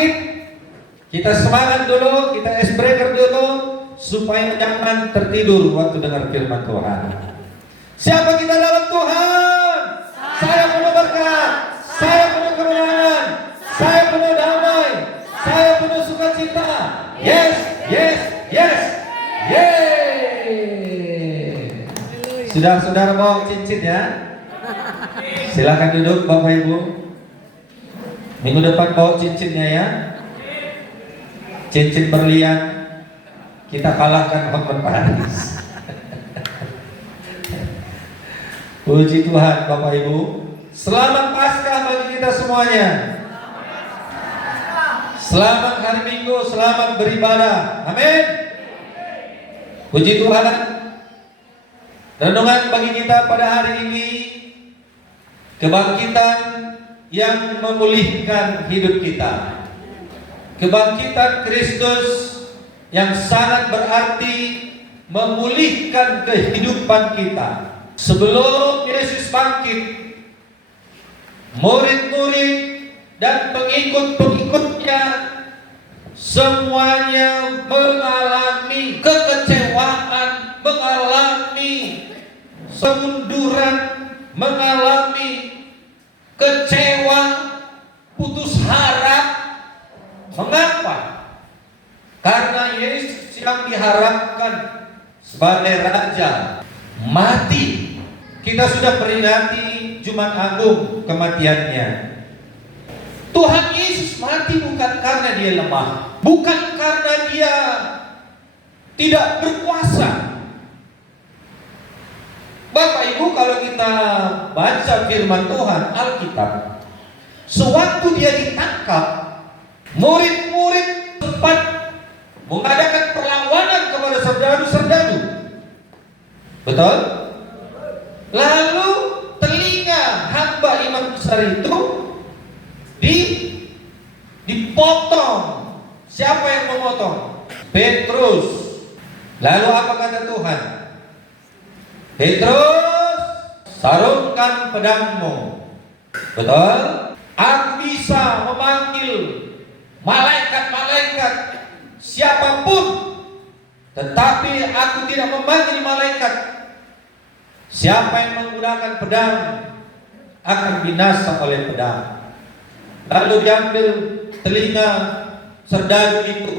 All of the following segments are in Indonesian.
bangkit, kita semangat dulu, kita icebreaker dulu, supaya jangan tertidur waktu dengar firman Tuhan. Siapa kita dalam Tuhan? Saya penuh berkat, saya penuh kemenangan, saya penuh damai, saya penuh sukacita. Yes, yes, yes, yeay. Sudah saudara bawa cincin ya? Silakan duduk Bapak Ibu. Minggu depan bawa cincinnya ya. Cincin berlian. Kita kalahkan Hotman Paris. Puji Tuhan Bapak Ibu. Selamat Paskah bagi kita semuanya. Selamat hari Minggu, selamat beribadah. Amin. Puji Tuhan. Renungan bagi kita pada hari ini, kebangkitan yang memulihkan hidup kita. Kebangkitan Kristus yang sangat berarti memulihkan kehidupan kita. Sebelum Yesus bangkit, murid-murid dan pengikut-pengikutnya semuanya mengalami kekecewaan, mengalami kemunduran, mengalami kecewa, putus harap. Mengapa? Karena Yesus yang diharapkan sebagai Raja mati. Kita sudah peringati Jumat Agung kematiannya. Tuhan Yesus mati bukan karena dia lemah, bukan karena dia tidak berkuasa. Bapak Ibu, kalau kita baca firman Tuhan Alkitab, sewaktu dia ditangkap, murid-murid sempat mengadakan perlawanan kepada serdadu-serdadu. Betul? Lalu telinga hamba imam besar itu dipotong. Siapa yang memotong? Petrus. Lalu apa kata Tuhan? Petrus, sarungkan pedangmu. Betul? Aku bisa memanggil malaikat-malaikat siapapun, tetapi aku tidak memanggil malaikat. Siapa yang menggunakan pedang akan binasa oleh pedang. Lalu diambil telinga serdadu itu,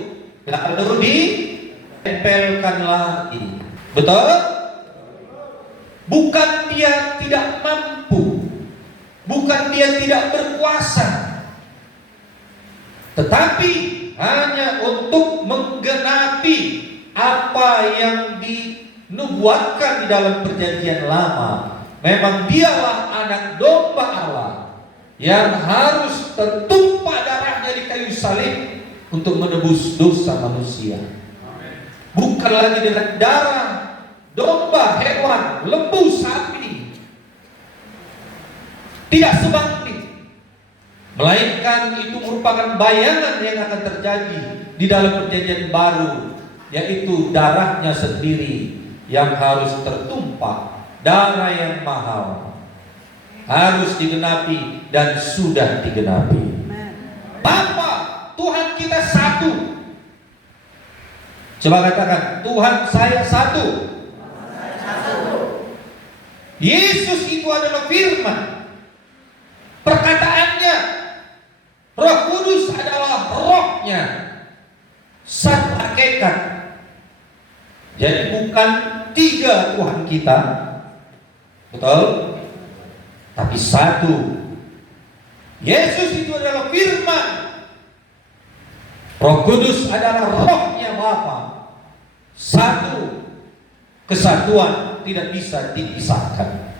lalu ditempelkan lagi. Betul? Bukan dia tidak mampu, bukan dia tidak berkuasa, tetapi hanya untuk menggenapi apa yang dinubuatkan di dalam perjanjian lama. Memang dialah anak domba Allah yang harus tertumpah darahnya di kayu salib untuk menebus dosa manusia. Bukan lagi dengan darah domba, hewan, lembu, sapi. Tidak sebangkit, melainkan itu merupakan bayangan yang akan terjadi di dalam perjanjian baru, yaitu darahnya sendiri yang harus tertumpah. Darah yang mahal harus digenapi dan sudah digenapi. Bapa, Tuhan kita satu. Coba katakan, Tuhan saya satu. Yesus itu adalah firman. Perkataannya, Roh Kudus adalah rohnya. Satu hakikat. Jadi bukan tiga Tuhan kita, betul? Tapi satu. Yesus itu adalah firman. Roh Kudus adalah rohnya Bapa. Satu. Kesatuan tidak bisa dipisahkan.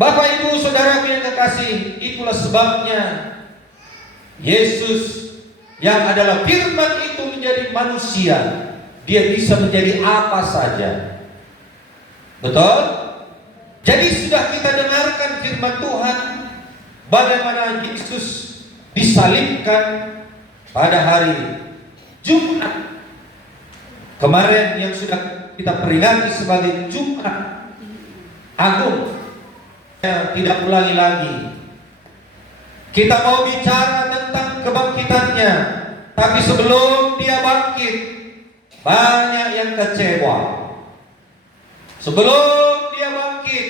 Bapak Ibu Saudara yang kekasih, itulah sebabnya Yesus yang adalah firman itu menjadi manusia. Dia bisa menjadi apa saja. Betul? Jadi sudah kita dengarkan firman Tuhan, bagaimana Yesus disalibkan pada hari Jumat kemarin yang sudah kita peringati sebagai Jumat Agung. Tidak ulangi lagi. Kita mau bicara tentang Tapi sebelum dia bangkit, banyak yang kecewa. Sebelum dia bangkit,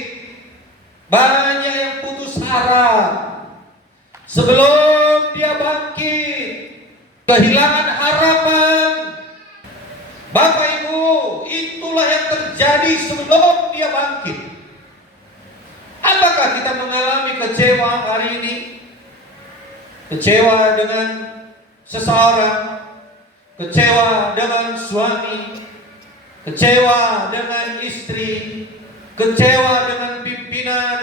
banyak yang putus harap. Sebelum dia bangkit, kehilangan harapan. Bapak Ibu, itulah yang terjadi sebelum dia bangkit. Apakah kita mengalami kecewa hari ini? Kecewa dengan seseorang, kecewa dengan suami, kecewa dengan istri, kecewa dengan pimpinan,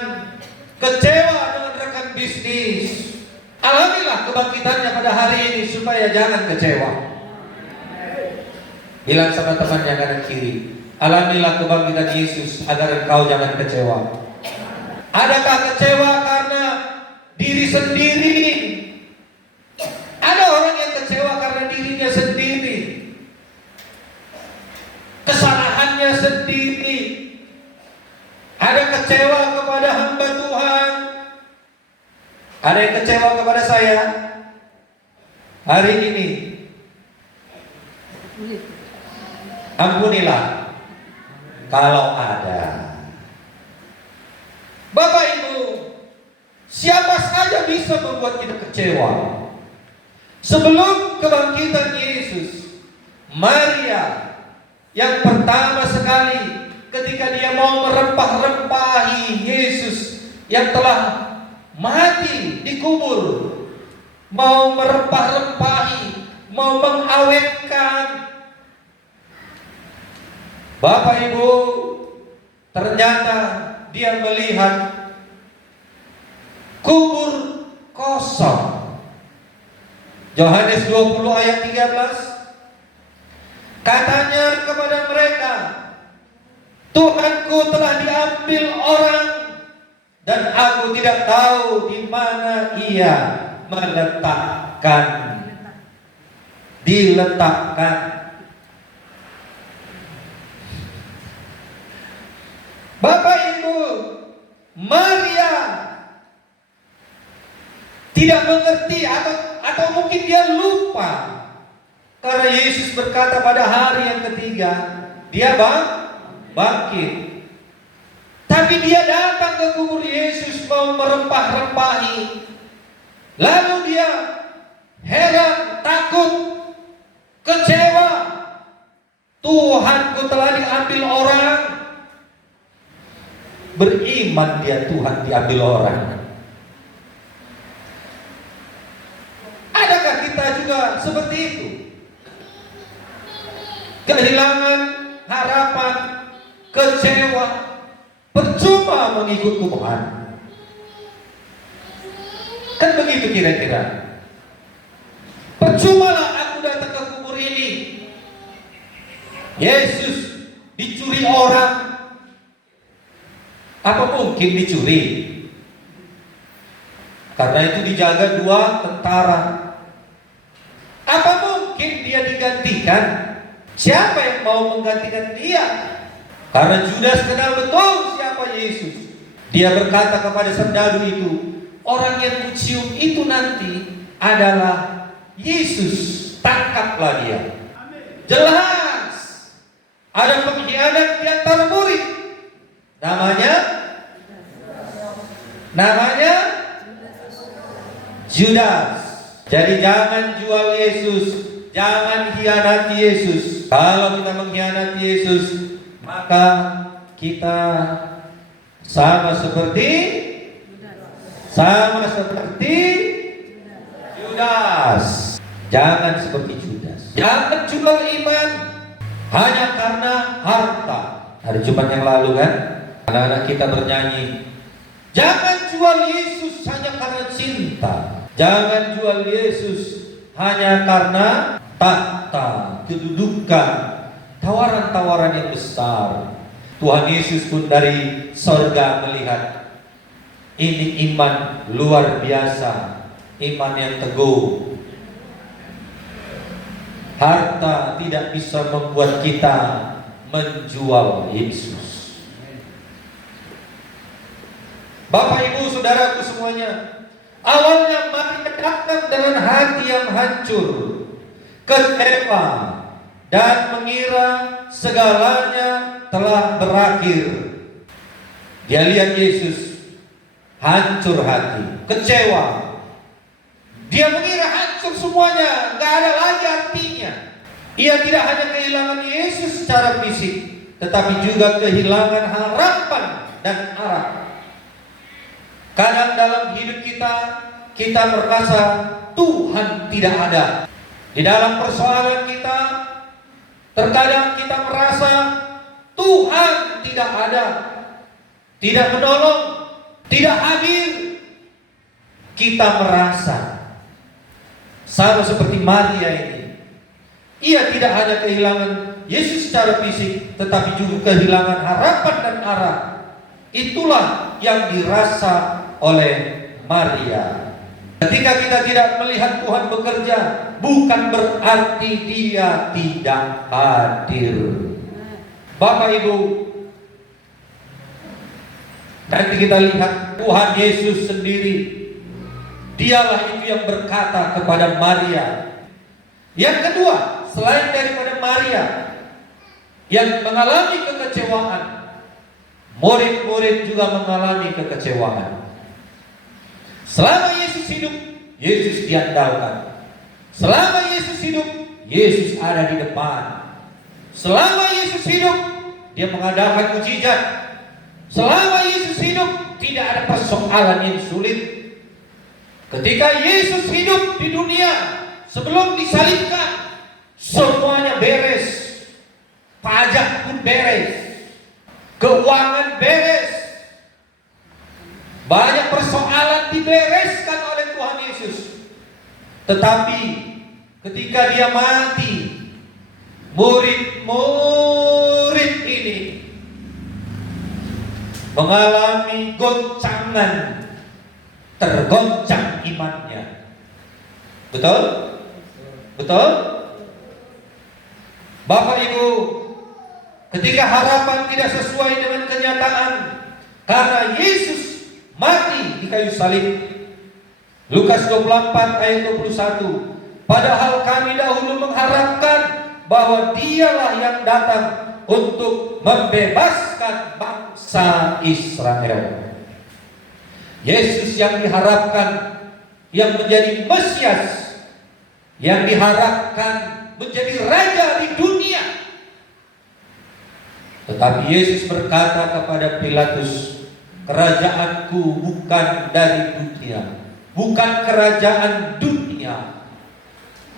kecewa dengan rekan bisnis. Alamilah kebangkitannya pada hari ini supaya jangan kecewa. Bilang sama teman yang kanan kiri, alamilah kebangkitan Yesus agar engkau jangan kecewa. Adakah kecewa karena diri sendiri? Ada orang yang kecewa karena dirinya sendiri, kesalahannya sendiri. Ada kecewa kepada hamba Tuhan. Ada yang kecewa kepada saya hari ini. Ampunilah kalau ada. Bapak Ibu, siapa saja bisa membuat kita kecewa. Sebelum kebangkitan Yesus, Maria yang pertama sekali ketika dia mau merempah-rempahi Yesus yang telah mati dikubur, mau merempah-rempahi, mau mengawetkan. Bapak Ibu, ternyata dia melihat kubur kosong. Yohanes 20 ayat 13, katanya kepada mereka, Tuhanku telah diambil orang dan aku tidak tahu di mana ia diletakkan. Bapak Ibu, Maria tidak mengerti atau mungkin dia lupa karena Yesus berkata pada hari yang ketiga dia bangkit. Tapi dia datang ke kubur Yesus mau merempah-rempahi. Lalu dia heran, takut, kecewa. Tuhanku telah diambil orang. Beriman dia Tuhan diambil orang. Adakah kita juga seperti itu? Kehilangan harapan, kecewa, percuma mengikut Tuhan. Kan begitu kira-kira. Percumalah aku datang ke kubur ini. Yesus dicuri orang. Apa mungkin dicuri? Karena itu dijaga 2 tentara. Apa mungkin dia digantikan? Siapa yang mau menggantikan dia? Karena Judas kenal betul siapa Yesus. Dia berkata kepada serdadu itu, orang yang kucium itu nanti adalah Yesus. Tangkaplah dia. Jelas ada pengkhianat di antara murid. Namanya Judas. Jadi jangan jual Yesus, jangan hianati Yesus. Kalau kita mengkhianati Yesus, maka kita sama seperti Judas. Jangan seperti Judas. Jangan jual iman hanya karena harta. Hari Jumat yang lalu kan, anak-anak kita bernyanyi, jangan jual Yesus hanya karena cinta. Jangan jual Yesus hanya karena tahta, kedudukan, tawaran-tawaran yang besar. Tuhan Yesus pun dari sorga melihat, ini iman luar biasa, iman yang teguh. Harta tidak bisa membuat kita menjual Yesus. Bapak Ibu Saudaraku semuanya, awalnya Maria datang dengan hati yang hancur. kecewa, dan mengira segalanya telah berakhir. Dia lihat Yesus hancur hati, kecewa. Dia mengira hancur semuanya, gak ada lagi artinya. Ia tidak hanya kehilangan Yesus secara fisik, tetapi juga kehilangan harapan dan arah. Kadang dalam hidup kita merasa Tuhan tidak ada. Di dalam persoalan kita, terkadang kita merasa Tuhan tidak ada, tidak menolong, tidak hadir. Kita merasa sama seperti Maria ini. Ia tidak hanya kehilangan Yesus secara fisik, tetapi juga kehilangan harapan dan arah. Itulah yang dirasa oleh Maria. Ketika kita tidak melihat Tuhan bekerja, bukan berarti Dia tidak hadir. Bapak Ibu, nanti kita lihat Tuhan Yesus sendiri. Dialah itu yang berkata kepada Maria. Yang kedua, selain daripada Maria yang mengalami kekecewaan, murid-murid juga mengalami kekecewaan. Selama Yesus hidup, Yesus diandalkan. Selama Yesus hidup, Yesus ada di depan. Selama Yesus hidup, Dia mengadakan mukjizat. Selama Yesus hidup, tidak ada persoalan yang sulit. Ketika Yesus hidup di dunia, sebelum disalibkan, semuanya beres. Pajak pun beres, keuangan beres, banyak persoalan dibereskan oleh Tuhan Yesus. Tetapi ketika Dia mati, murid-murid ini mengalami goncangan, tergoncang imannya. Betul? Betul? Bapak Ibu, ketika harapan tidak sesuai dengan kenyataan karena Yesus mati di kayu salib. Lukas 24 ayat 21. Padahal kami dahulu mengharapkan bahwa Dialah yang datang untuk membebaskan bangsa Israel. Yesus yang diharapkan, yang menjadi Mesias, yang diharapkan menjadi raja di dunia. Tetapi Yesus berkata kepada Pilatus, kerajaanku bukan dari dunia, bukan kerajaan dunia,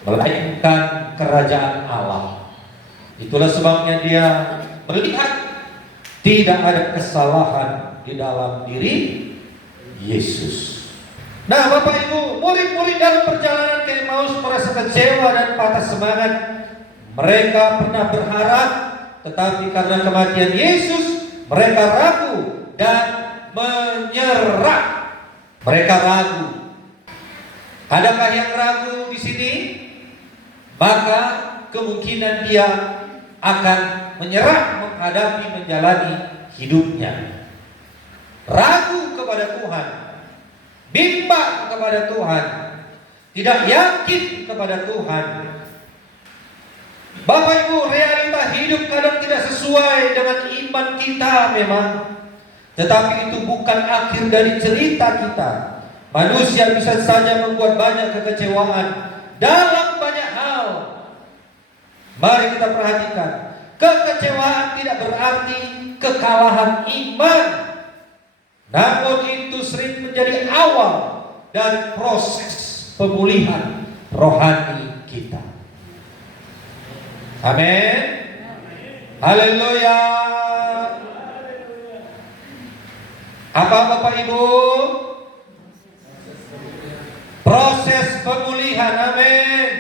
melainkan kerajaan Allah. Itulah sebabnya Dia melihat tidak ada kesalahan di dalam diri Yesus. Nah, Bapak Ibu, murid-murid dalam perjalanan ke Emmaus merasa kecewa dan patah semangat. Mereka pernah berharap, tetapi karena kematian Yesus, mereka ragu dan menyerah. Mereka ragu. Adakah yang ragu di sini? Maka kemungkinan dia akan menyerah menghadapi menjalani hidupnya. Ragu kepada Tuhan, bimbang kepada Tuhan, tidak yakin kepada Tuhan. Bapak Ibu, realita hidup kadang tidak sesuai dengan iman kita memang, tetapi itu bukan akhir dari cerita kita. Manusia bisa saja membuat banyak kekecewaan dalam banyak hal. Mari kita perhatikan, kekecewaan tidak berarti kekalahan iman, namun itu sering menjadi awal dari proses pemulihan rohani kita. Amin. Haleluya. Apa Bapak Ibu? Proses pemulihan. Amin.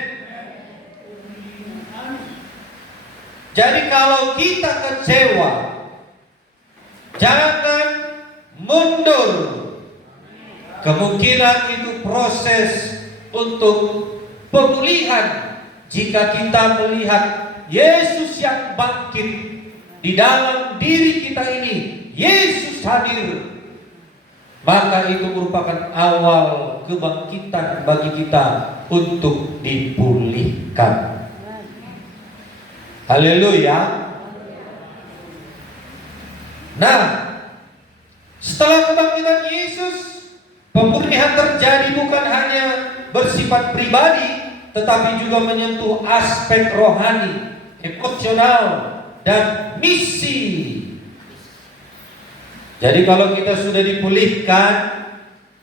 Jadi kalau kita kecewa, jangan mundur. Kemungkinan itu proses untuk pemulihan. Jika kita melihat Yesus yang bangkit di dalam diri kita ini, Yesus hadir. maka itu merupakan awal kebangkitan bagi kita untuk dipulihkan. Haleluya. Nah, setelah kebangkitan Yesus, pemulihan terjadi bukan hanya bersifat pribadi, tetapi juga menyentuh aspek rohani, emosional, dan misi. Jadi kalau kita sudah dipulihkan,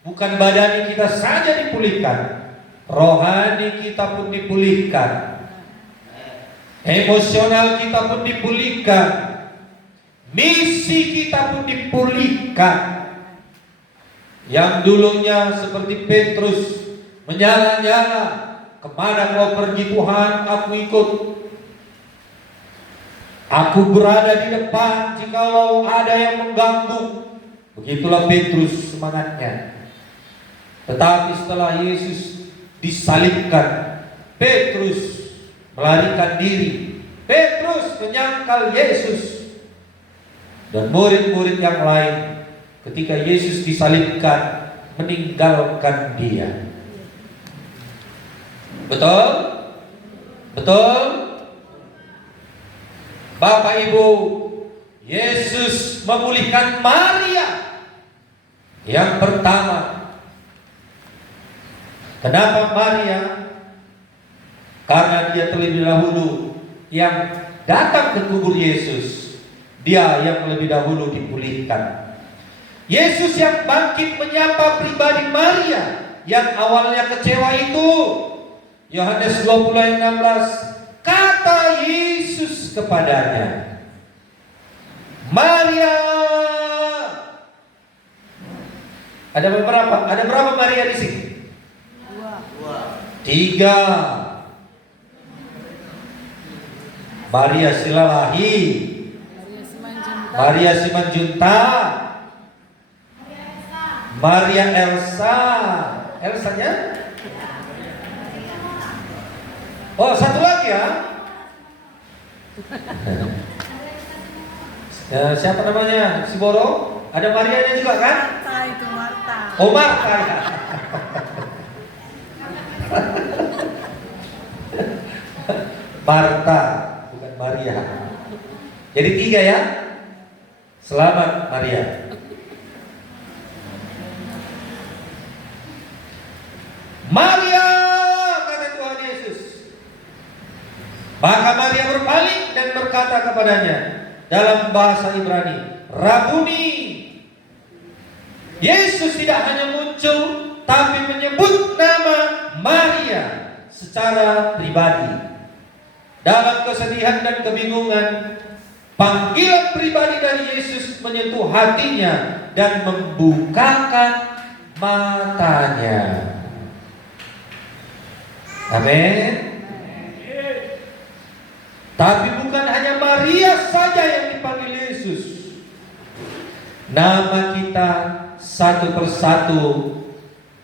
bukan badani kita saja dipulihkan, rohani kita pun dipulihkan, emosional kita pun dipulihkan, misi kita pun dipulihkan. Yang dulunya seperti Petrus menyala-nyala, kemana kau pergi Tuhan, aku ikut. Aku berada di depan jikalau ada yang mengganggu. Begitulah Petrus semangatnya. Tetapi setelah Yesus disalibkan, Petrus melarikan diri. Petrus menyangkal Yesus. Dan murid-murid yang lain ketika Yesus disalibkan meninggalkan dia. Betul? Betul? Bapak Ibu, Yesus memulihkan Maria yang pertama. Kenapa Maria? Karena dia terlebih dahulu yang datang ke kubur Yesus. Dia yang lebih dahulu dipulihkan. Yesus yang bangkit menyapa pribadi Maria yang awalnya kecewa itu. Yohanes 20 ayat 16. Kata Yesus kepadanya, Maria. Ada berapa? Ada berapa Maria di sini? 3. Maria Silalahi, Maria Simanjunta, Maria Elsa. Elsanya? Oh, satu lagi ya. Siapa namanya? Si Boro? Ada Marianya juga kan? Marta itu Marta. Oh, Marta ya. Marta, bukan Maria. Jadi 3 ya. Selamat Maria. Maria, kata Tuhan Yesus. Maka Maria berpaling dan berkata kepadanya dalam bahasa Ibrani, Rabuni. Yesus tidak hanya muncul, tapi menyebut nama Maria secara pribadi. Dalam kesedihan dan kebingungan, panggilan pribadi dari Yesus menyentuh hatinya dan membukakan matanya. Amin. Tapi bukan hanya Maria saja yang dipanggil Yesus. Nama kita satu persatu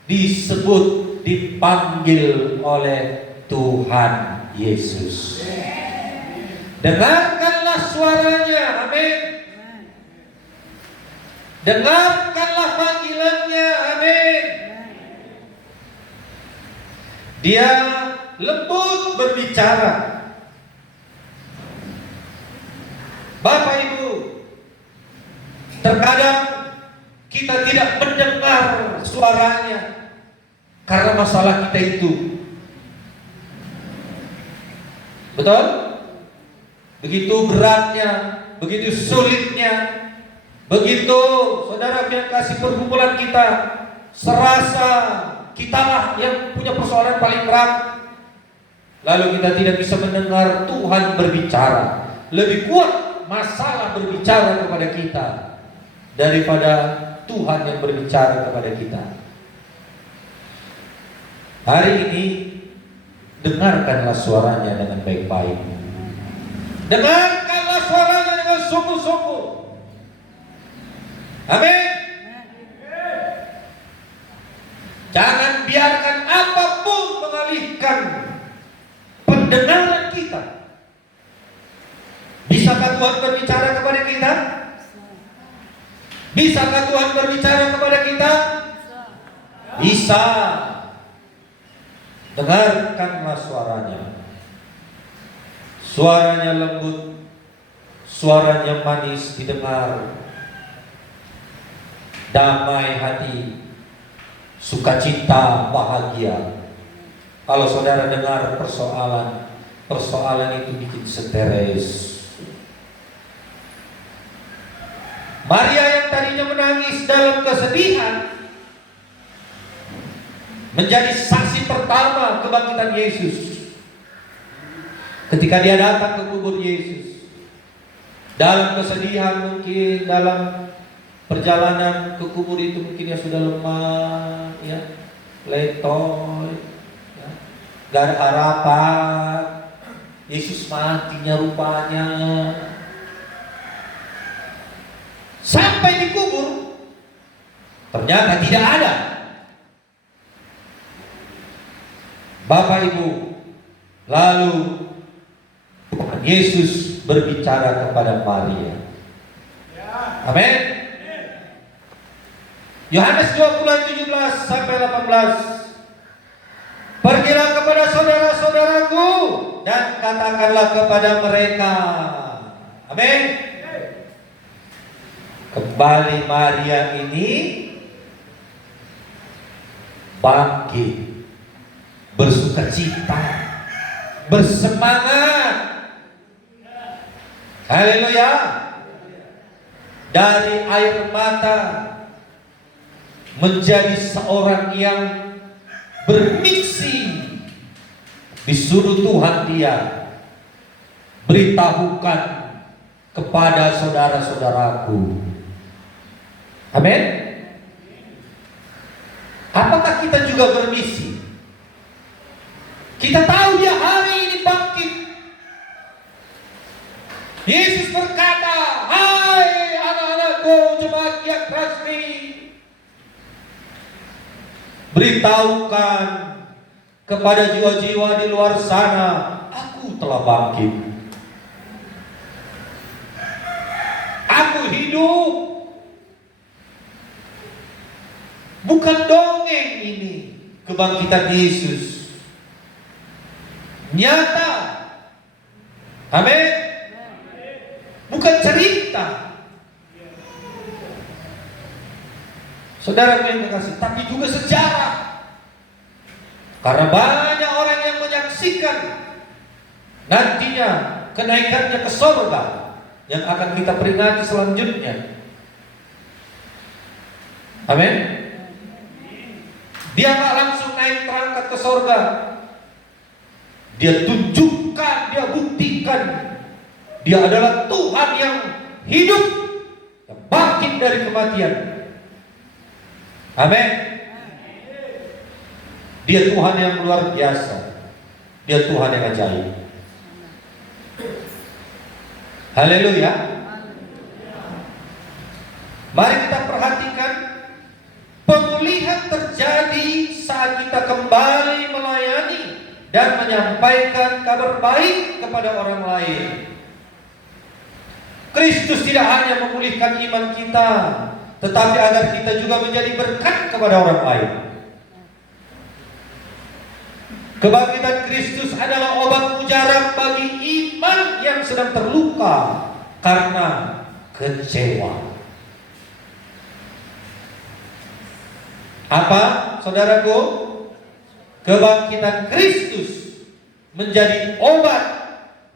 disebut, dipanggil oleh Tuhan Yesus. Dengarkanlah suaranya, amin. Dengarkanlah panggilannya, amin. Dia lembut berbicara. Bapak Ibu, terkadang kita tidak mendengar suaranya karena masalah kita itu. Betul? Begitu beratnya, begitu sulitnya, begitu saudara yang kasih pergumulan kita, serasa kitalah yang punya persoalan paling berat. Lalu kita tidak bisa mendengar Tuhan berbicara. Lebih kuat masalah berbicara kepada kita daripada Tuhan yang berbicara kepada kita. Hari ini dengarkanlah suaranya dengan baik-baik. Dengarkanlah suaranya dengan sungguh-sungguh. Amin. Jangan biarkan apapun mengalihkan pendengaran kita. Bisakah Tuhan berbicara kepada kita? Bisakah Tuhan berbicara kepada kita? Bisa. Dengarkanlah suaranya. Suaranya lembut, suaranya manis didengar. Damai hati, sukacita, bahagia. Kalau saudara dengar persoalan itu bikin stres. Maria yang tadinya menangis dalam kesedihan menjadi saksi pertama kebangkitan Yesus. Ketika dia datang ke kubur Yesus, dalam kesedihan, mungkin dalam perjalanan ke kubur itu mungkin dia sudah lemah, ya, letoy, ya, gak ada harapan. Yesus matinya rupanya. Sampai di kubur, ternyata tidak ada. Bapak Ibu, lalu Yesus berbicara kepada Maria. Amin. Yohanes 20:17 sampai 18. Pergilah kepada saudara-saudaraku dan katakanlah kepada mereka. Amin. Kembali Maria ini bangkit, bersukacita, bersemangat. Haleluya. Dari air mata menjadi seorang yang bermisi. Disuruh Tuhan dia beritahukan kepada saudara-saudaraku. Amin. Apakah kita juga bermisi? Kita tahu dia hari ini bangkit. Yesus berkata, "Hai anak-anakku, jemaat yang kasih, beritahukan kepada jiwa-jiwa di luar sana, aku telah bangkit. Aku hidup. Bukan dongeng ini, kebangkitan Yesus. Nyata. Amin. Bukan cerita. Saudara yang kekasih, tapi juga sejarah. Karena banyak orang yang menyaksikan nantinya kenaikannya ke surga yang akan kita peringati selanjutnya. Amin. Dia tak langsung naik terangkat ke surga. Dia tunjukkan, dia buktikan dia adalah Tuhan yang hidup, yang bangkit dari kematian. Amin. Dia Tuhan yang luar biasa. Dia Tuhan yang ajaib. Haleluya. Mari kita perhatikan, pemulihan terjadi saat kita kembali melayani dan menyampaikan kabar baik kepada orang lain. Kristus tidak hanya memulihkan iman kita, tetapi agar kita juga menjadi berkat kepada orang lain. Kebangkitan Kristus adalah obat mujarab bagi iman yang sedang terluka karena kecewa. Apa, saudaraku? Kebangkitan Kristus menjadi obat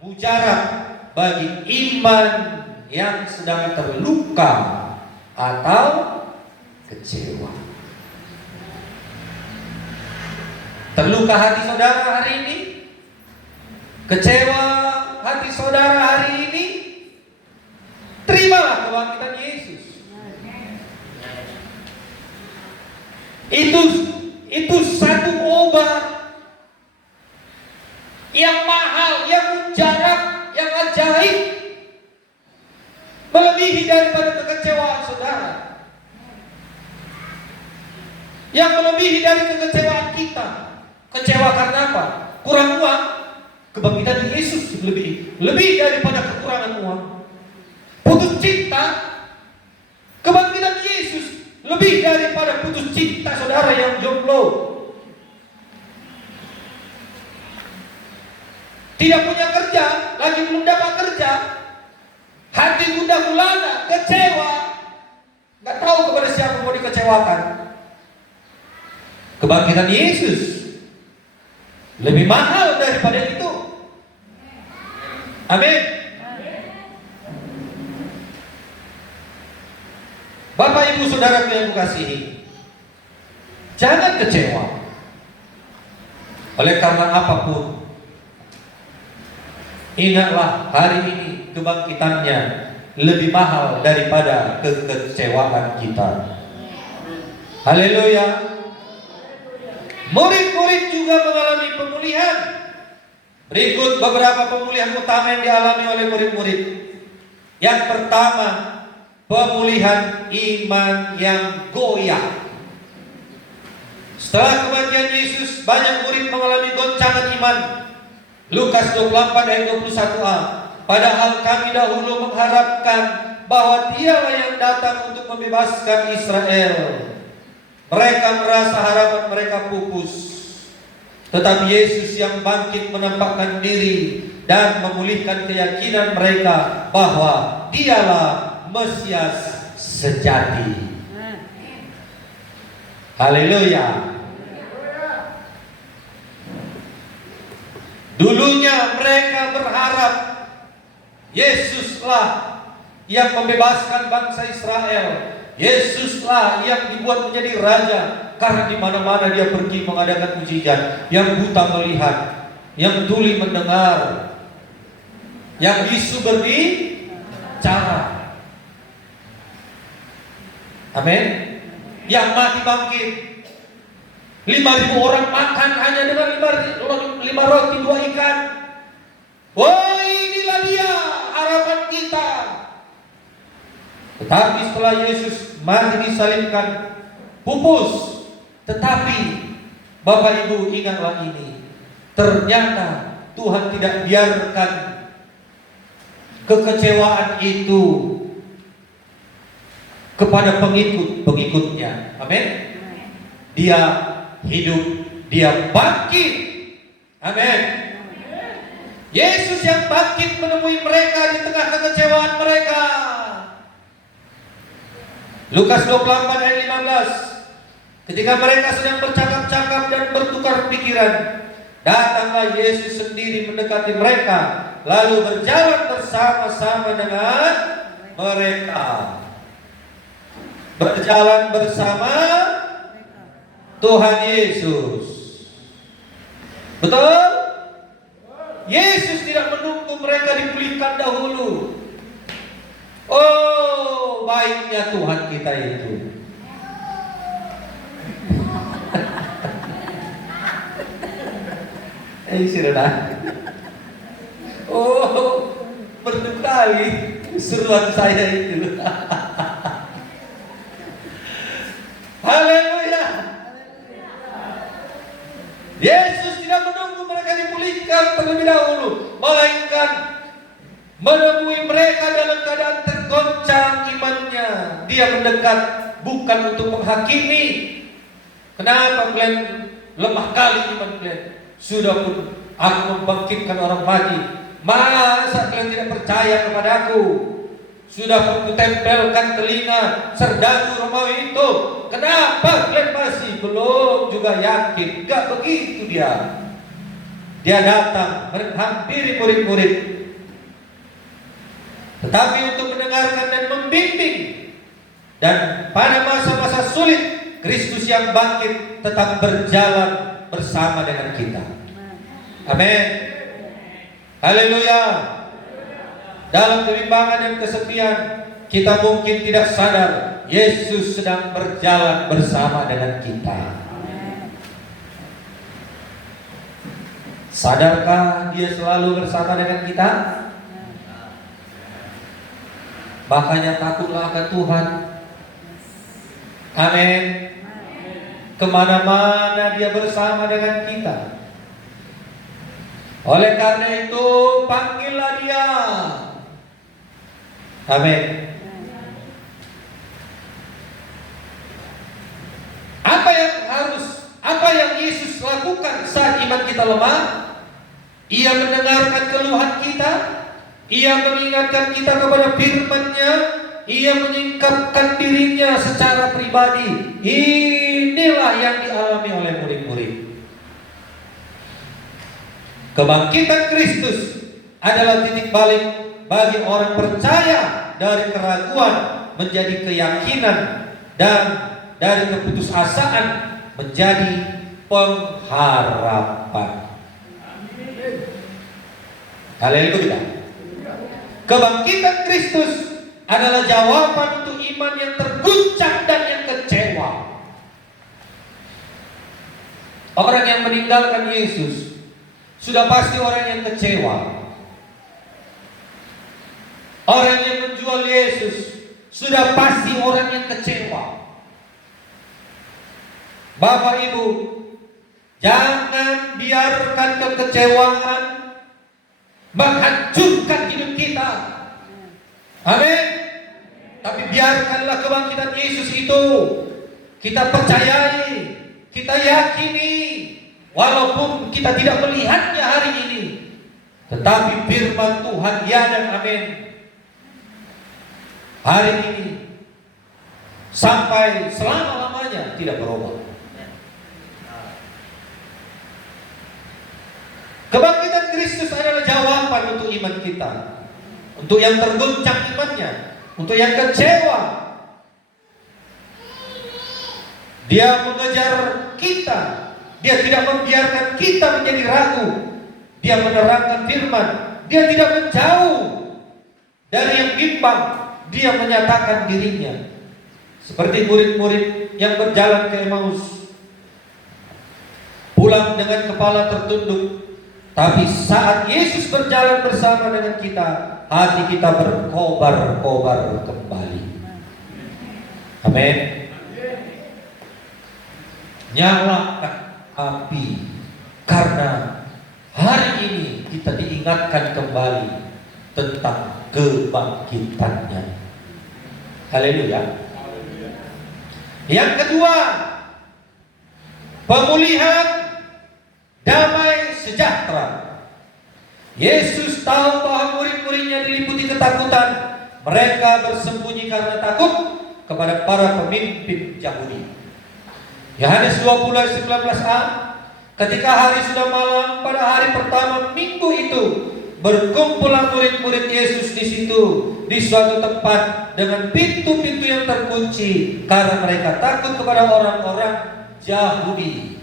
mujarab bagi iman yang sedang terluka atau kecewa. Terluka hati saudara hari ini? Kecewa hati saudara hari ini? Terimalah kebangkitan Yesus. Itu satu obat yang mahal, yang mujarab, yang ajaib, melebihi daripada kekecewaan saudara, yang melebihi dari kekecewaan kita. Kecewa karena apa? Kurang uang. Kebangkitan Yesus lebih daripada kekurangan uang. Putus cinta. Kebangkitan lebih daripada putus cinta saudara yang jomblo. Tidak punya kerja, lagi belum dapat kerja, hati gundah gulana, kecewa, nggak tahu kepada siapa mau dikecewakan. Kebangkitan Yesus lebih mahal daripada itu. Amin. Bapak Ibu Saudara yang kukasihi, jangan kecewa oleh karena apapun. Ingatlah hari ini kebangkitannya lebih mahal daripada kekecewaan kita. Haleluya. Murid-murid juga mengalami pemulihan. Berikut beberapa pemulihan utama yang dialami oleh murid-murid. Yang pertama, pemulihan iman yang goyah. Setelah kematian Yesus, banyak murid mengalami goncangan iman. Lukas 24 ayat 21a. Padahal kami dahulu mengharapkan bahwa Dialah yang datang untuk membebaskan Israel. Mereka merasa harapan mereka pupus. Tetapi Yesus yang bangkit menampakkan diri dan memulihkan keyakinan mereka bahwa Dialah Mesias sejati. Haleluya. Dulunya mereka berharap Yesuslah yang membebaskan bangsa Israel. Yesuslah yang dibuat menjadi raja, karena di mana-mana dia pergi mengadakan mujizat. Yang buta melihat, yang tuli mendengar, yang bisu berbicara. Amin. Yang mati bangkit. 5.000 orang makan hanya dengan 5 roti 2 ikan. Oh, inilah dia harapan kita. Tetapi setelah Yesus mati disalibkan, pupus. Tetapi Bapak Ibu ingatlah ini, ternyata Tuhan tidak biarkan kekecewaan itu kepada pengikut-pengikutnya. Amin. Dia hidup, dia bangkit. Amin. Yesus yang bangkit menemui mereka di tengah kekecewaan mereka. Lukas 24 ayat 15. Ketika mereka sedang bercakap-cakap dan bertukar pikiran, datanglah Yesus sendiri mendekati mereka, lalu berjalan bersama-sama dengan mereka. Berjalan bersama Tuhan Yesus. Betul? Yesus tidak menunggu mereka dipulihkan dahulu. Oh, baiknya Tuhan kita itu. Saudara. Oh, merdu kali seruan saya itu. Haleluya. Yesus tidak menunggu mereka dipulihkan terlebih dahulu, melainkan menemui mereka dalam keadaan tergoncang imannya. Dia mendekat bukan untuk menghakimi. Kenapa kalian lemah kali iman kalian? Sudah pun aku membangkitkan orang mati, masa kalian tidak percaya kepadaku? Sudah pun kutempelkan telinga serdadu Romawi itu, kenapa kalian masih belum juga yakin? Gak begitu dia. Dia datang menghampiri murid-murid, tetapi untuk mendengarkan dan membimbing. Dan pada masa-masa sulit, Kristus yang bangkit tetap berjalan bersama dengan kita. Amin. Haleluya. Dalam kebimbangan dan kesepian, kita mungkin tidak sadar Yesus sedang berjalan bersama dengan kita. Sadarkah Dia selalu bersama dengan kita? Makanya takutlah akan Tuhan. Amin. Kemana-mana Dia bersama dengan kita. Oleh karena itu, panggillah Dia. Amin. lakukan saat iman kita lemah? Ia mendengarkan keluhan kita, ia mengingatkan kita kepada firman-Nya, ia menyingkapkan dirinya secara pribadi. Inilah yang dialami oleh murid-murid. Kebangkitan Kristus adalah titik balik bagi orang percaya dari keraguan menjadi keyakinan dan dari keputusasaan menjadi pengharapan. Haleluya. Kebangkitan Kristus adalah jawaban untuk iman yang terguncang dan yang kecewa. Orang yang meninggalkan Yesus sudah pasti orang yang kecewa. Orang yang menjual Yesus sudah pasti orang yang kecewa. Bapak Ibu, jangan biarkan kekecewaan menghancurkan hidup kita. Amin. Tapi biarkanlah kebangkitan Yesus itu kita percayai, kita yakini, walaupun kita tidak melihatnya hari ini, tetapi firman Tuhan ya dan amin hari ini sampai selama-lamanya tidak berubah. Kebangkitan Kristus adalah jawaban untuk iman kita, untuk yang terguncang imannya, untuk yang kecewa. Dia mengejar kita, dia tidak membiarkan kita menjadi ragu. Dia menerangkan firman, dia tidak menjauh dari yang bimbang, dia menyatakan dirinya. Seperti murid-murid yang berjalan ke Emmaus, pulang dengan kepala tertunduk, tapi saat Yesus berjalan bersama dengan kita, hati kita berkobar-kobar kembali. Amin. Nyalakan api, karena hari ini kita diingatkan kembali tentang kebangkitannya. Haleluya. Yang kedua, pemulihan damai sejahtera. Yesus tahu bahwa murid-muridnya diliputi ketakutan. Mereka bersembunyi karena takut kepada para pemimpin Yahudi. Yohanes 20 ayat 19a, ketika hari sudah malam pada hari pertama minggu itu, berkumpullah murid-murid Yesus di situ, di suatu tempat dengan pintu-pintu yang terkunci, karena mereka takut kepada orang-orang Yahudi.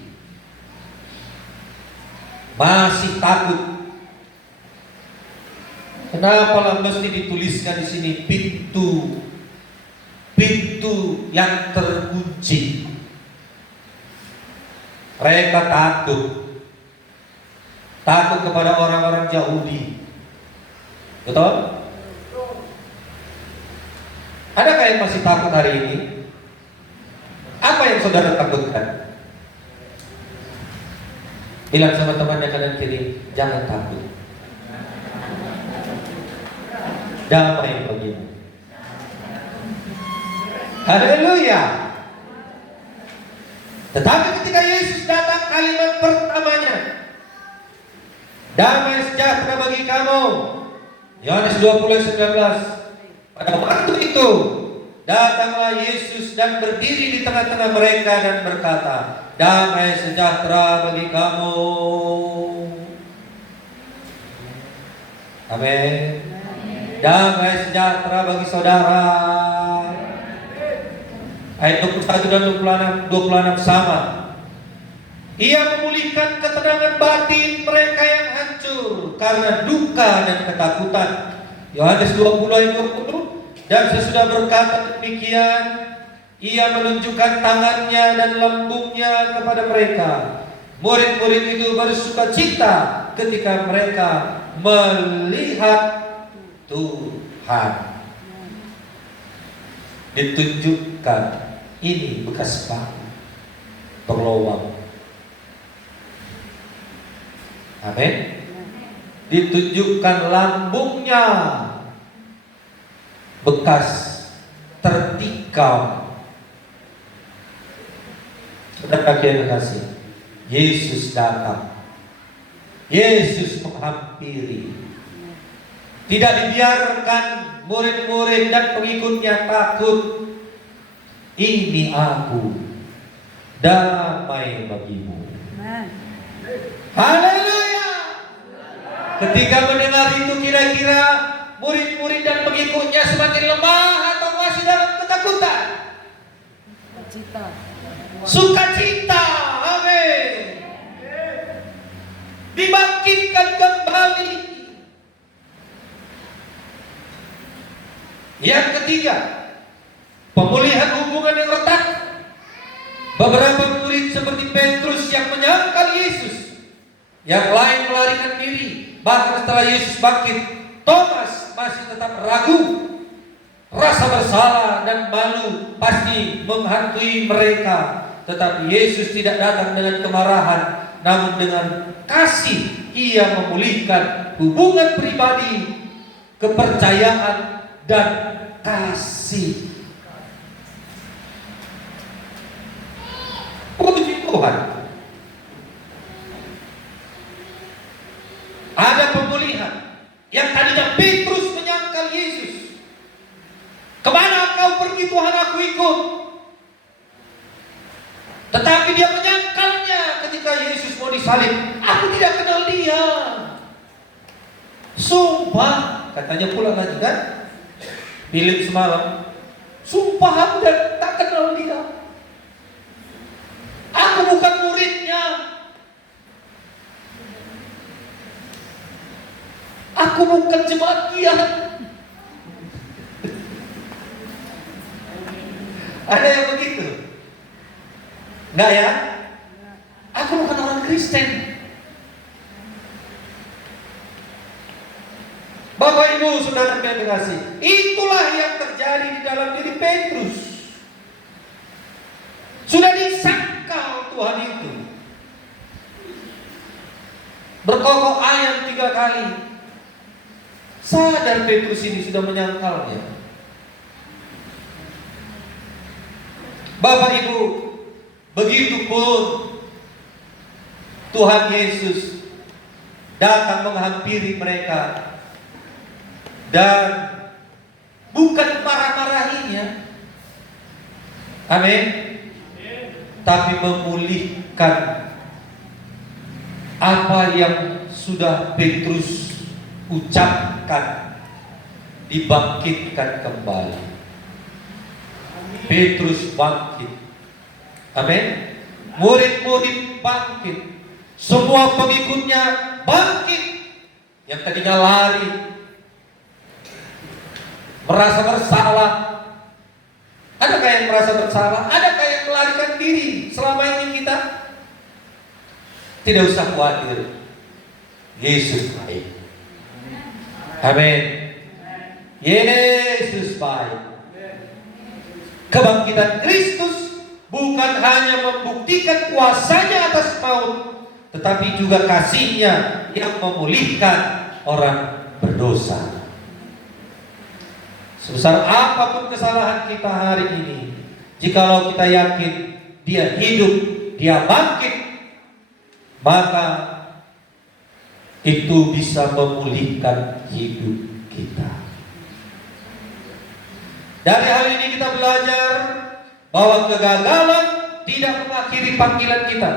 Masih takut. Kenapa mesti dituliskan di sini pintu yang terkunci? Mereka takut kepada orang-orang Yahudi. Betul? Adakah yang masih takut hari ini? Apa yang saudara takutkan? Bilang sama temannya kanan kiri, jangan takut. Damai bagimu. Haleluya. Tetapi ketika Yesus datang, kalimat pertamanya, damai sejahtera bagi kamu. Yohanes 20:19. Pada waktu itu datanglah Yesus dan berdiri di tengah-tengah mereka dan berkata, damai sejahtera bagi kamu. Amin. Damai sejahtera bagi saudara. Ayat 21 dan 26 sama. Ia memulihkan ketenangan batin mereka yang hancur karena duka dan ketakutan. Yohanes 20 ayat 20. Dan sesudah berkata demikian, ia menunjukkan tangannya dan lambungnya kepada mereka. Murid-murid itu bersuka cita ketika mereka melihat Tuhan. Ditunjukkan, ini bekas batu berlubang. Amin. Ditunjukkan lambungnya, bekas tertikam. Saudara yang kasih, Yesus datang. Yesus menghampiri. Tidak dibiarkan murid-murid dan pengikutnya takut. Ini aku, damai bagimu. Haleluya. Ketika mendengar itu, kira-kira murid-murid dan pengikutnya semakin lemah atau masih dalam ketakutan? Sukacita. Amin. Dibangkitkan kembali. Yang ketiga, pemulihan hubungan yang retak. Beberapa murid seperti Petrus yang menyangkal Yesus, yang lain melarikan diri. Bahkan setelah Yesus bangkit, Thomas masih tetap ragu. Rasa bersalah dan malu pasti menghantui mereka. Tetapi Yesus tidak datang dengan kemarahan, namun dengan kasih Ia memulihkan hubungan pribadi, kepercayaan, dan kasih. Puji Tuhan. Ada pemulihan. Yang tadinya Petrus menyangkal Yesus. Kemana kau pergi Tuhan, aku ikut. Tetapi dia menyangkalnya ketika Yesus mau disalib. Aku tidak kenal dia. Sumpah, katanya pula lagi kan, Philip semalam, sumpah aku tak kenal dia. Aku bukan muridnya. Aku bukan jemaat dia. Ada yang begitu? Enggak ya? Aku bukan orang Kristen. Bapak Ibu Saudara yang dikasihi, itulah yang terjadi di dalam diri Petrus. Sudah disangkal Tuhan itu. Berkokok ayam 3 kali. Sadar Petrus ini sudah menyangkalnya. Bapak Ibu, begitupun Tuhan Yesus datang menghampiri mereka dan bukan marah-marahinya, amin, tapi memulihkan apa yang sudah Petrus ucapkan, dibangkitkan kembali. Petrus bangkit, amin. Murid-murid bangkit, semua pengikutnya bangkit. Yang tadinya lari, merasa bersalah. Adakah yang merasa bersalah? Adakah yang melarikan diri selama ini kita? Tidak usah khawatir, Yesus baik. Amin. Yesus baik. Kebangkitan Kristus bukan hanya membuktikan kuasanya atas maut, tetapi juga kasihnya yang memulihkan orang berdosa. Sebesar apapun kesalahan kita hari ini, jikalau kita yakin Dia hidup, Dia bangkit, maka itu bisa memulihkan hidup kita. Dari hal ini kita belajar bahwa kegagalan tidak mengakhiri panggilan kita.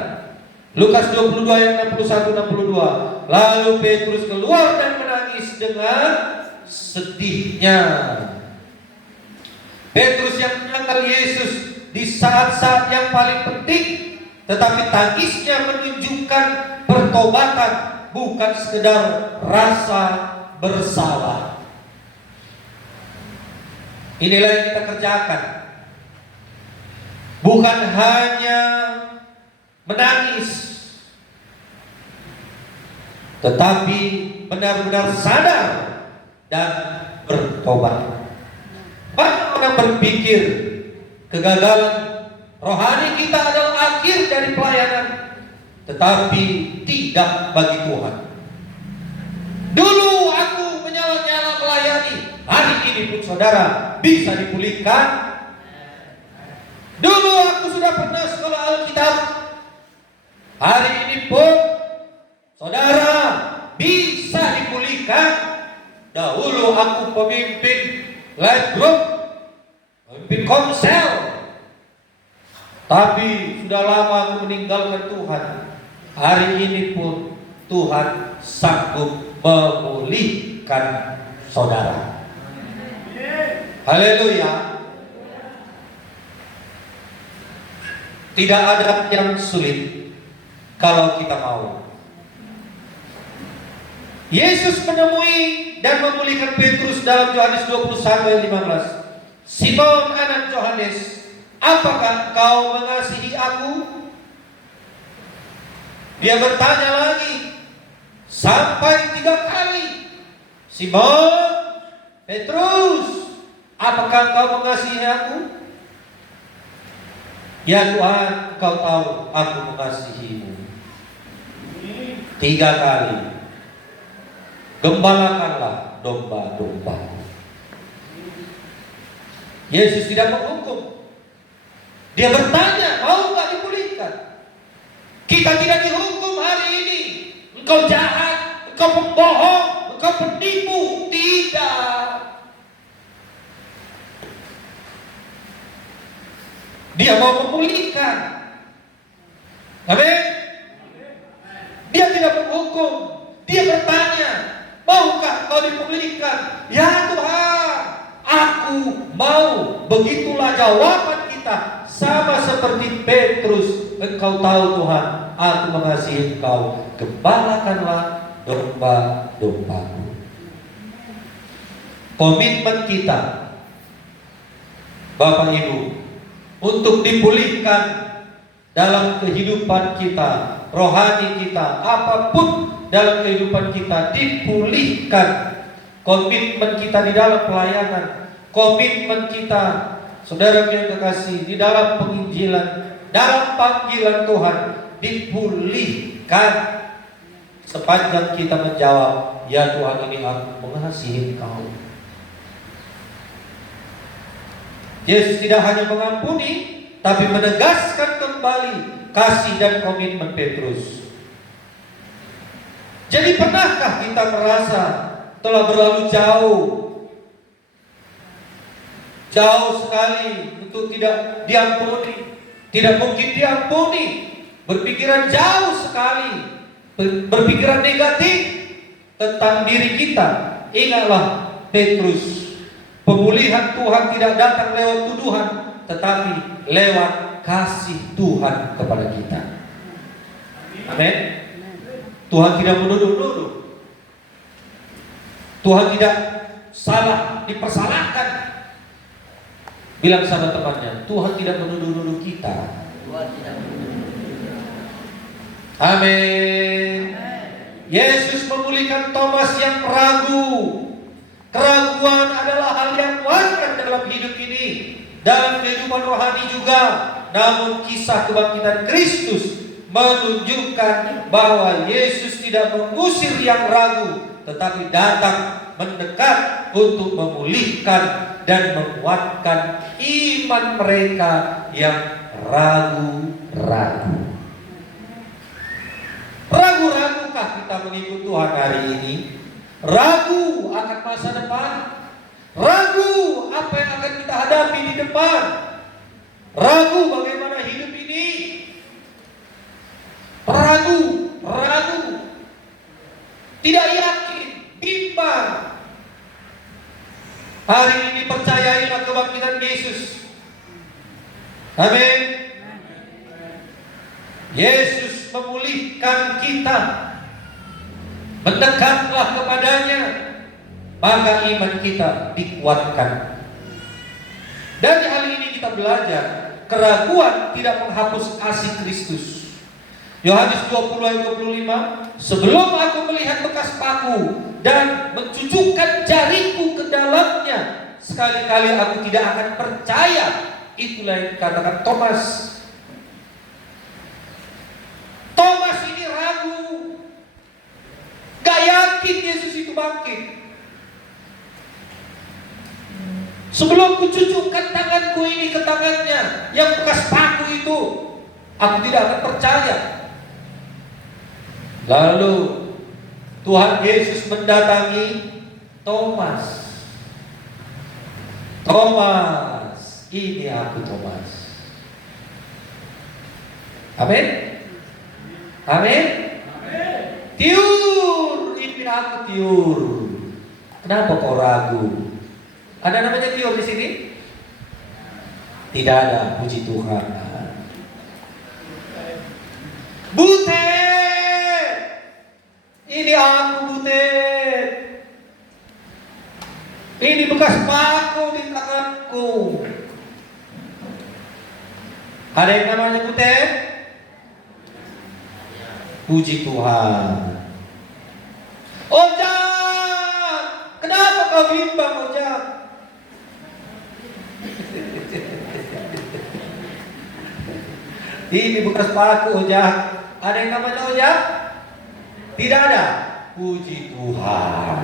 Lukas 22 ayat 61-62. Lalu Petrus keluar dan menangis dengan sedihnya. Petrus yang menyangkal Yesus di saat-saat yang paling penting, tetapi tangisnya menunjukkan pertobatan, bukan sekedar rasa bersalah. Inilah yang kita kerjakan. Bukan hanya menangis, tetapi benar-benar sadar dan bertobat. Banyak orang berpikir kegagalan rohani kita adalah akhir dari pelayanan, tetapi tidak bagi Tuhan. Dulu aku menyala-nyala melayani, hari ini pun saudara bisa dipulihkan. Dulu aku sudah pernah sekolah Alkitab, Hari ini pun saudara bisa dipulihkan. Dahulu aku pemimpin life group, pemimpin komsel, tapi sudah lama aku meninggalkan Tuhan. Hari ini pun Tuhan sanggup memulihkan saudara. Haleluya. Tidak ada yang sulit kalau kita mau. Yesus menemui dan memulihkan Petrus dalam Yohanes 21 ayat 15. Simon anak Yohanes, apakah kau mengasihi aku? Dia bertanya lagi sampai 3 kali. Simon, Petrus, apakah kau mengasihi aku? Ya Tuhan, kau tahu aku mengasihimu. 3 kali. Gembalakanlah domba-domba. Yesus tidak menghukum. Dia bertanya, mau nggak dipulihkan? Kita tidak dihukum hari ini. Engkau jahat, engkau pembohong, engkau penipu. Tidak. Dia mau memulihkan. Amin. Dia tidak menghukum. Dia bertanya, maukah kau dipulihkan? Ya Tuhan, aku mau. Begitulah jawaban kita. Sama seperti Petrus, engkau tahu Tuhan, aku mengasihi engkau. Gembalakanlah domba-dombaku. Komitmen kita, Bapak Ibu, untuk dipulihkan dalam kehidupan kita, rohani kita, apapun dalam kehidupan kita dipulihkan. Komitmen kita di dalam pelayanan, komitmen kita, saudara yang kekasih, di dalam penginjilan, dalam panggilan Tuhan dipulihkan sepanjang kita menjawab, ya Tuhan, ini aku mengasihi Engkau. Yesus tidak hanya mengampuni, tapi menegaskan kembali kasih dan komitmen Petrus. Jadi pernahkah kita merasa telah berlalu jauh sekali untuk tidak diampuni, tidak mungkin diampuni, berpikiran jauh sekali, berpikiran negatif tentang diri kita? Ingatlah Petrus, pemulihan Tuhan tidak datang lewat tuduhan, tetapi lewat kasih Tuhan kepada kita. Amin. Tuhan tidak menuduh-nuduh. Tuhan tidak salah dipersalahkan. Bilang sama temannya, Tuhan tidak menuduh-nuduh kita. Amin. Yesus memulihkan Thomas yang ragu. Keraguan adalah hal yang wajar dalam hidup ini, dalam kehidupan rohani juga. Namun kisah kebangkitan Kristus menunjukkan bahwa Yesus tidak mengusir yang ragu, tetapi datang mendekat untuk memulihkan dan menguatkan iman mereka yang ragu-ragu. Ragu-ragukah kita mengikut Tuhan hari ini? Ragu akan masa depan? Ragu apa yang akan kita hadapi di depan? Ragu bagaimana hidup ini? Ragu, tidak yakin, bimbang. Hari ini percayailah kebangkitan Yesus. Amin. Yesus memulihkan kita. Mendekatlah kepadanya, maka iman kita dikuatkan. Dari hal ini kita belajar, keraguan tidak menghapus kasih Kristus. Yohanes 20 ayat 25, sebelum aku melihat bekas paku dan mencucukkan jariku ke dalamnya, sekali-kali aku tidak akan percaya. Itulah yang dikatakan Thomas. Thomas ini ragu, gak yakin Yesus itu bangkit. Sebelum kucucukkan tanganku ini ke tangannya yang bekas paku itu, aku tidak akan percaya. Lalu Tuhan Yesus mendatangi Thomas. Thomas, ini aku Thomas. Amin. Amin. Tiur, ini aku Tiur. Kenapa kau ragu? Ada namanya Tiur di sini? Tidak ada, puji Tuhan. Butet, ini aku Butet. Ini bekas paku di tanganku. Ada yang namanya Butet? Puji Tuhan. Ojak, kenapa kau bimbang Ojak? Ini bekas paku Ojak. Ada yang namanya Ojak? Tidak ada. Puji Tuhan.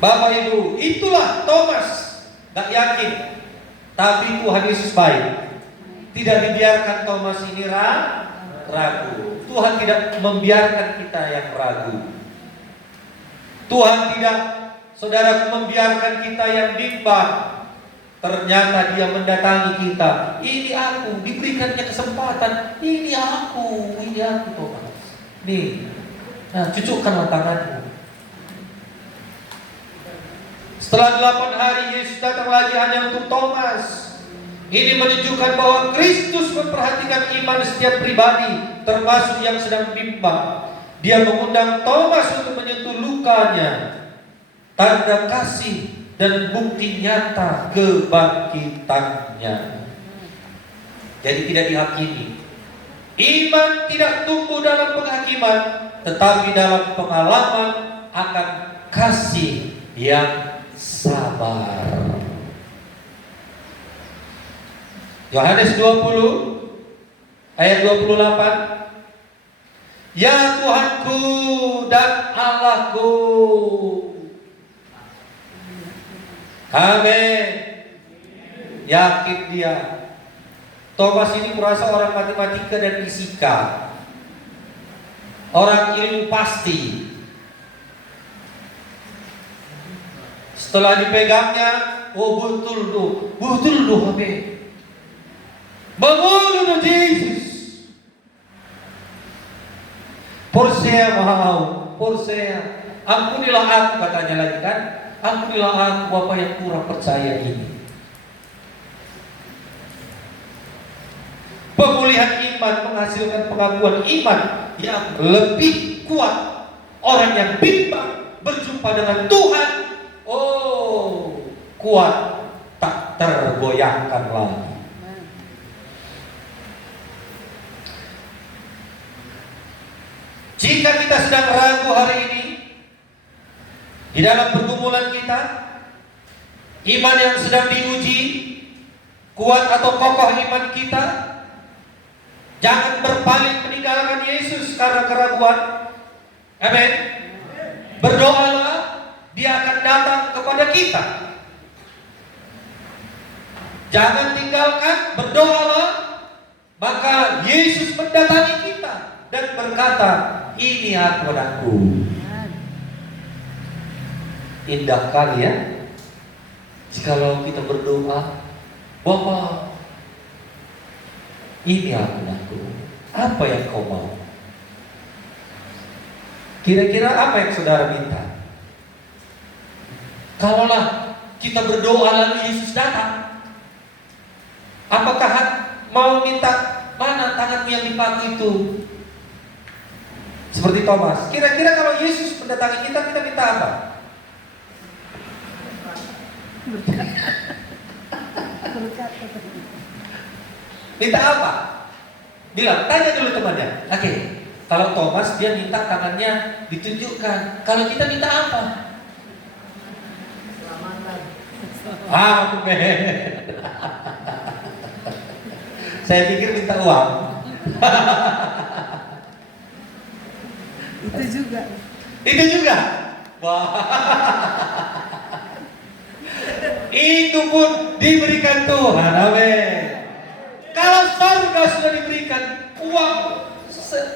Bapak Ibu, itulah Thomas. Gak yakin. Tapi Tuhan Yesus baik. Tidak dibiarkan Thomas ini ragu. Tuhan tidak membiarkan kita yang ragu. Tuhan tidak, saudara, membiarkan kita yang bimbang. Ternyata dia mendatangi kita. Ini aku, diberikannya kesempatan. Ini aku Thomas. Nih, nah cucukkanlah tanganmu. Setelah 8 hari Yesus datang lagi hanya untuk Thomas. Ini menunjukkan bahwa Kristus memperhatikan iman setiap pribadi, termasuk yang sedang bimbang. Dia mengundang Thomas untuk menyentuh lukanya, tanda kasih dan bukti nyata kebangkitannya. Jadi tidak dihakimi. Iman tidak tumbuh dalam penghakiman, tetapi dalam pengalaman akan kasih yang sabar. Yohanes 20 ayat 28. Ya Tuhanku dan Allahku. Amin. Yakin dia. Thomas ini merasa orang matematika dan fisika, orang ilmu pasti. Setelah dipegangnya, oh betul tuh, amin. Bangun Yesus. Porsea mau, Porsea, ampunilah aku, katanya lagi kan. Ampunilah aku Bapak yang kurang percaya ini. Pemulihan iman menghasilkan pengakuan iman yang lebih kuat. Orang yang bimbang berjumpa dengan Tuhan, oh kuat, tak tergoyahkan lagi. Jika kita sedang ragu hari ini di dalam pergumulan kita, iman yang sedang diuji, kuat atau kokoh iman kita, jangan berpaling meninggalkan Yesus karena keraguan. Amin. Berdoalah, Dia akan datang kepada kita. Jangan tinggalkan, berdoalah, maka Yesus mendatangi kita dan berkata, ini aku anakku. Indah kali ya, jikalau kita berdoa, Bapa, ini aku. Apa yang kau mau? Kira-kira apa yang saudara minta? Kalaulah kita berdoa lalu Yesus datang, apakah mau minta mana tanganmu yang dipaku itu? Seperti Thomas. Kira-kira kalau Yesus mendatangi kita, kita minta apa? Minta apa? Bilang, tanya dulu temannya. Oke, kalau Thomas dia minta tangannya ditunjukkan. Kalau kita minta apa? Amin. Saya pikir minta uang. Itu juga. Wah. Itu pun diberikan Tuhan. Amin. Kalau surga sudah diberikan uang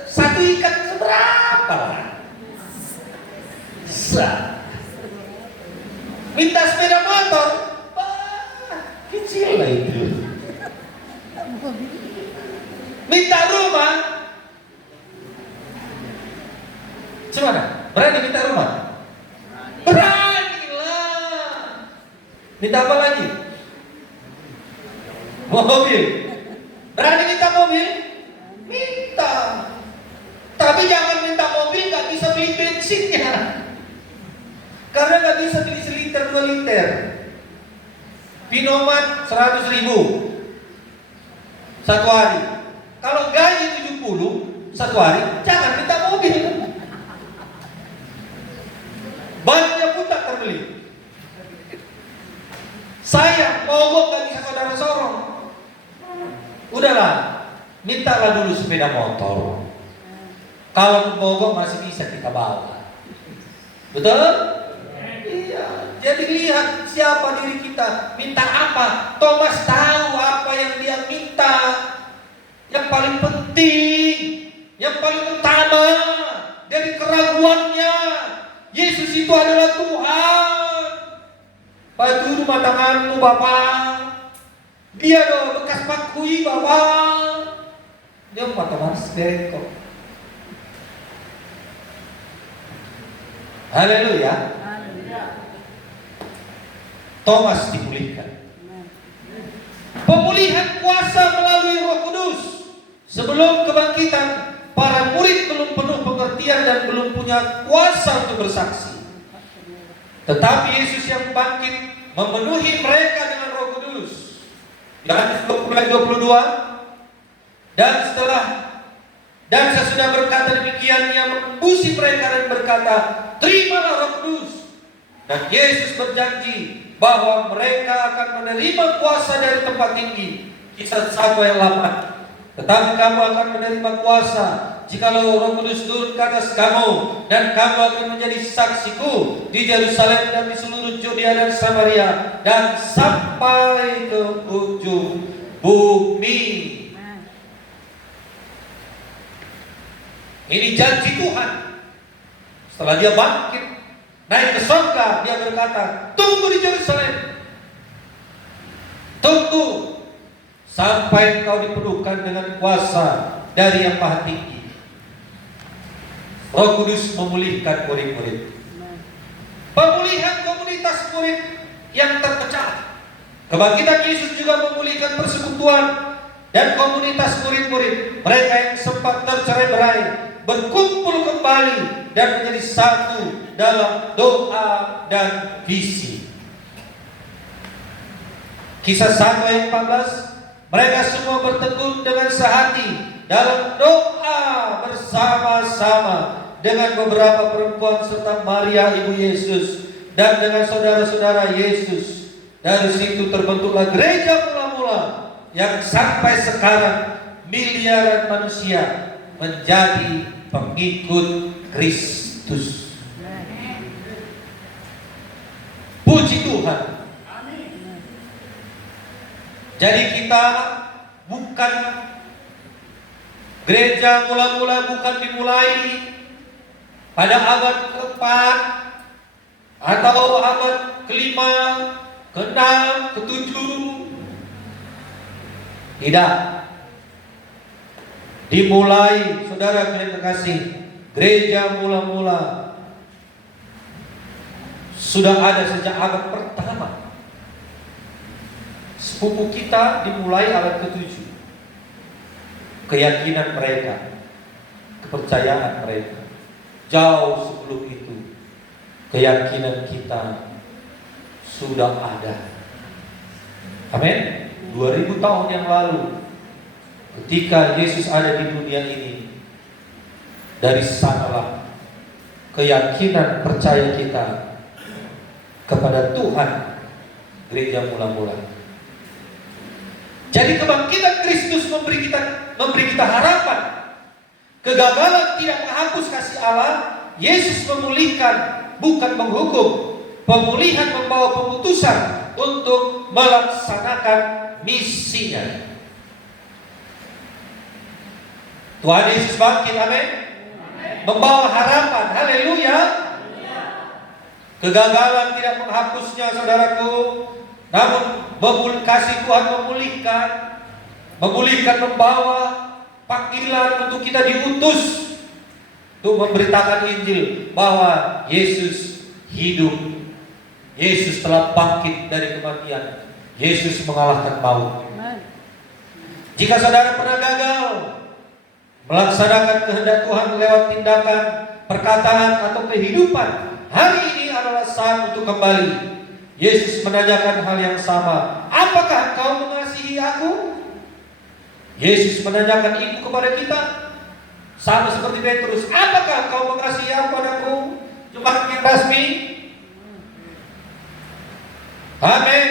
satu ikat seberapa lah? Minta sepeda motor, kecil lah itu. Minta rumah, gimana? Berani minta rumah? Beranilah. Minta apa lagi? Mobil. Berani minta mobil? Minta. Tapi jangan minta mobil nggak bisa beli bensinnya. Karena nggak bisa beli seliter 2 liter. Pinomat 100.000 satu hari. Kalau gaji 70 satu hari, jangan minta mobil. Bannya pun tak terbeli. Saya mogok gak bisa saudara sorong. Udahlah, mintalah dulu sepeda motor. Kalau mogok masih bisa kita bawa. Betul? Iya. Jadi lihat siapa diri kita, minta apa. Thomas tahu apa yang dia minta. Yang paling penting, yang paling utama dari keraguannya, Yesus itu adalah Tuhan. Baju rumah tanganmu Bapak, dia dong bekas pakui Bapak. Dia mata mas bengkok. Haleluya. Thomas dipulihkan. Pemulihan kuasa melalui Roh Kudus. Sebelum kebangkitan, para murid belum penuh pengertian dan belum punya kuasa untuk bersaksi. Tetapi Yesus yang bangkit memenuhi mereka dengan Roh Kudus. Yohanes 20:22. Dan sesudah berkata demikian, Ia mengembusi mereka dan berkata, terimalah Roh Kudus. Dan Yesus berjanji bahwa mereka akan menerima kuasa dari tempat tinggi. Kisah 1 ayat 8. Tetapi kamu akan menerima kuasa jikalau Roh Kudus turun ke atas kamu, dan kamu akan menjadi saksiku di Yerusalem dan di seluruh Yudea dan Samaria dan sampai ke ujung bumi. Ini janji Tuhan. Setelah dia bangkit naik ke surga, dia berkata, tunggu di Yerusalem, tunggu sampai engkau dipenuhkan dengan kuasa dari Yang Maha Tinggi. Roh Kudus memulihkan murid-murid. Pemulihan komunitas murid yang terpecah. Kebangkitan Yesus juga memulihkan persekutuan dan komunitas murid-murid. Mereka yang sempat tercerai-berai berkumpul kembali dan menjadi satu dalam doa dan visi. Kisah 1 ayat 14. Mereka semua bertekun dengan sehati dalam doa bersama-sama dengan beberapa perempuan serta Maria ibu Yesus dan dengan saudara-saudara Yesus. Dari situ terbentuklah gereja mula-mula yang sampai sekarang miliaran manusia menjadi pengikut Kristus. Puji Tuhan. Jadi kita bukan, gereja mula-mula bukan dimulai pada abad ke-4 atau abad ke-5, ke-6, ke-7. Tidak. Dimulai, saudara kalian terkasih, gereja mula-mula sudah ada sejak abad pertama. Sepupu kita dimulai abad ke-7. Keyakinan mereka, kepercayaan mereka. Jauh sebelum itu, keyakinan kita sudah ada. Amin. 2000 tahun yang lalu, ketika Yesus ada di dunia ini, dari sanalah keyakinan percaya kita kepada Tuhan gereja mula-mula. Jadi kebangkitan Kristus memberi kita harapan. Kegagalan tidak menghapus kasih Allah. Yesus memulihkan, bukan menghukum. Pemulihan membawa pemutusan untuk melaksanakan misinya. Tuhan Yesus bangkit, amin. Membawa harapan, haleluya. Kegagalan tidak menghapusnya, saudaraku. Namun kasih Tuhan memulihkan, membawa panggilan untuk kita diutus untuk memberitakan Injil bahwa Yesus hidup. Yesus telah bangkit dari kematian. Yesus mengalahkan maut. Jika saudara pernah gagal melaksanakan kehendak Tuhan lewat tindakan, perkataan, atau kehidupan, hari ini adalah saat untuk kembali. Yesus menanyakan hal yang sama. Apakah kau mengasihi aku? Yesus menanyakan itu kepada kita. Sama seperti Petrus. Apakah kau mengasihi aku, anakku? Jemaat yang resmi. Amin.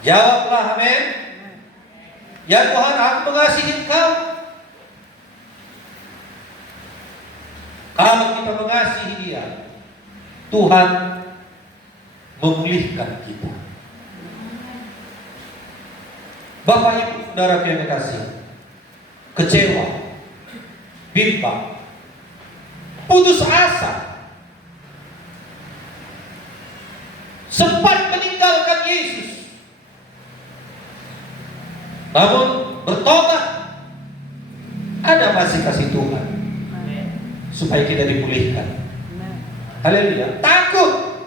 Jawablah amin. Ya Tuhan, aku mengasihi Engkau. Kalau kita mengasihi Dia, Tuhan memulihkan kita. Bapak Ibu Saudara yang kasih, kecewa, bimbang, putus asa, sempat meninggalkan Yesus, namun bertobat, ada masih kasih Tuhan supaya kita dipulihkan. Haleluya. Takut,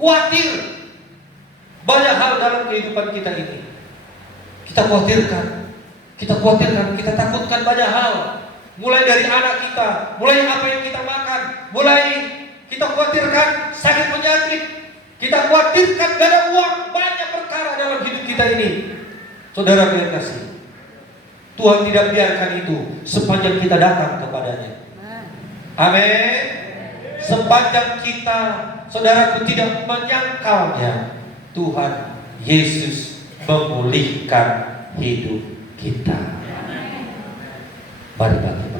khawatir, banyak hal dalam kehidupan kita ini. Kita khawatirkan, kita takutkan banyak hal. Mulai dari anak kita, mulai apa yang kita makan, mulai kita khawatirkan sakit penyakit, kita khawatirkan gak ada uang, banyak perkara dalam hidup kita ini. Saudara yang kasih, Tuhan tidak biarkan itu sepanjang kita datang kepadanya. Amin. Sepanjang kita, saudaraku, tidak menyangkalnya, Tuhan Yesus memulihkan hidup kita. Mari bangkit.